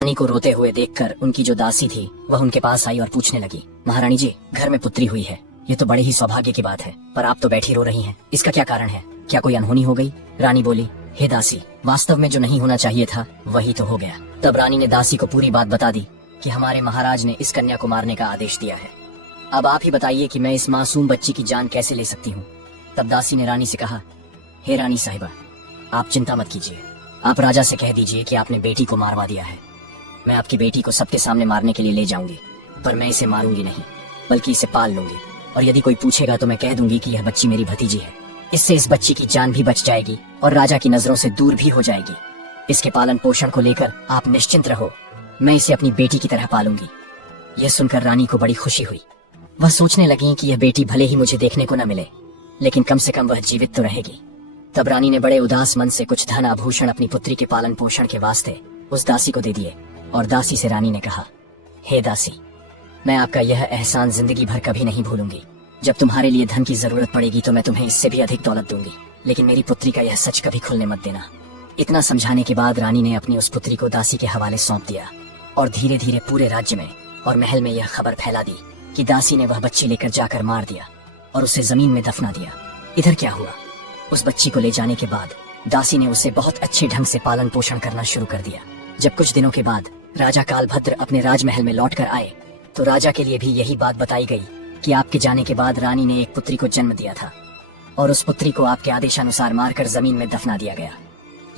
रानी को रोते हुए देखकर उनकी जो दासी थी वह उनके पास आई और पूछने लगी, महारानी जी, घर में पुत्री हुई है, ये तो बड़े ही सौभाग्य की बात है, पर आप तो बैठी रो रही हैं, इसका क्या कारण है? क्या कोई अनहोनी हो गई? रानी बोली, हे दासी, वास्तव में जो नहीं होना चाहिए था वही तो हो गया। तब रानी ने दासी को पूरी बात बता दी कि हमारे महाराज ने इस कन्या को मारने का आदेश दिया है। अब आप ही बताइए कि मैं इस मासूम बच्ची की जान कैसे ले सकती हूँ। तब दासी ने रानी से कहा, हे रानी साहिबा, आप चिंता मत कीजिए, आप राजा से कह दीजिए कि आपने बेटी को मारवा दिया है। मैं आपकी बेटी को सबके सामने मारने के लिए ले जाऊंगी, पर मैं इसे मारूंगी नहीं, बल्कि इसे पाल लूंगी, और यदि कोई पूछेगा तो मैं कह दूंगी कि यह बच्ची मेरी भतीजी है। इससे इस बच्ची की जान भी बच जाएगी और राजा की नजरों से दूर भी हो जाएगी। इसके पालन पोषण को लेकर आप निश्चिंत रहो, मैं इसे अपनी बेटी की तरह पालूंगी। यह सुनकर रानी को बड़ी खुशी हुई। वह सोचने लगी कि यह बेटी भले ही मुझे देखने को न मिले, लेकिन कम से कम वह जीवित तो रहेगी। तब रानी ने बड़े उदास मन से कुछ धन आभूषण अपनी पुत्री के पालन पोषण के वास्ते उस दासी को दे दिए, और दासी से रानी ने कहा, हे दासी, मैं आपका यह एहसान जिंदगी भर कभी नहीं भूलूंगी। जब तुम्हारे लिए धन की जरूरत पड़ेगी तो मैं तुम्हें इससे भी अधिक दौलत दूंगी, लेकिन मेरी पुत्री का यह सच कभी खुलने मत देना। इतना समझाने के बाद रानी ने अपनी उस पुत्री को दासी के हवाले सौंप दिया, और धीरे धीरे पूरे राज्य में और महल में यह खबर फैला दी कि दासी ने वह बच्ची लेकर जाकर मार दिया और उसे जमीन में दफना दिया। इधर क्या हुआ, उस बच्ची को ले जाने के बाद दासी ने उसे बहुत अच्छे ढंग से पालन पोषण करना शुरू कर दिया। जब कुछ दिनों के बाद राजा कालभद्र अपने राजमहल में लौटकर आए तो राजा के लिए भी यही बात बताई गई कि आपके जाने के बाद रानी ने एक पुत्री को जन्म दिया था, और उस पुत्री को आपके आदेशानुसार मारकर जमीन में दफना दिया गया।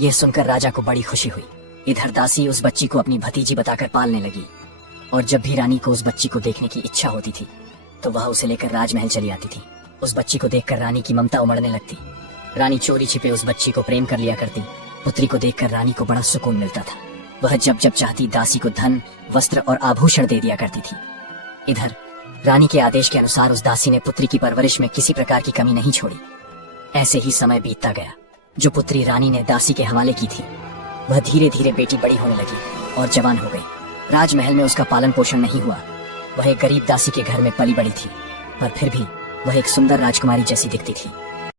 यह सुनकर राजा को बड़ी खुशी हुई। इधर दासी उस बच्ची को अपनी भतीजी बताकर पालने लगी, और जब भी रानी को उस बच्ची को देखने की इच्छा होती थी तो वह उसे लेकर राजमहल चली आती थी। उस बच्ची को देखकर रानी की ममता उमड़ने लगती। रानी चोरी छिपे उस बच्ची को प्रेम कर लिया करती। पुत्री को देखकर रानी को बड़ा सुकून मिलता था। वह जब जब चाहती दासी को धन, वस्त्र और आभूषण दे दिया करती थी। इधर रानी के आदेश के अनुसार उस दासी ने पुत्री की परवरिश में किसी प्रकार की कमी नहीं छोड़ी। ऐसे ही समय बीतता गया। जो पुत्री रानी ने दासी के हवाले की थी वह धीरे धीरे बेटी बड़ी होने लगी और जवान हो गई। राजमहल में उसका पालन पोषण नहीं हुआ। वह एक गरीब दासी के घर में पली बड़ी थी, पर फिर भी वह एक सुंदर राजकुमारी जैसी दिखती थी।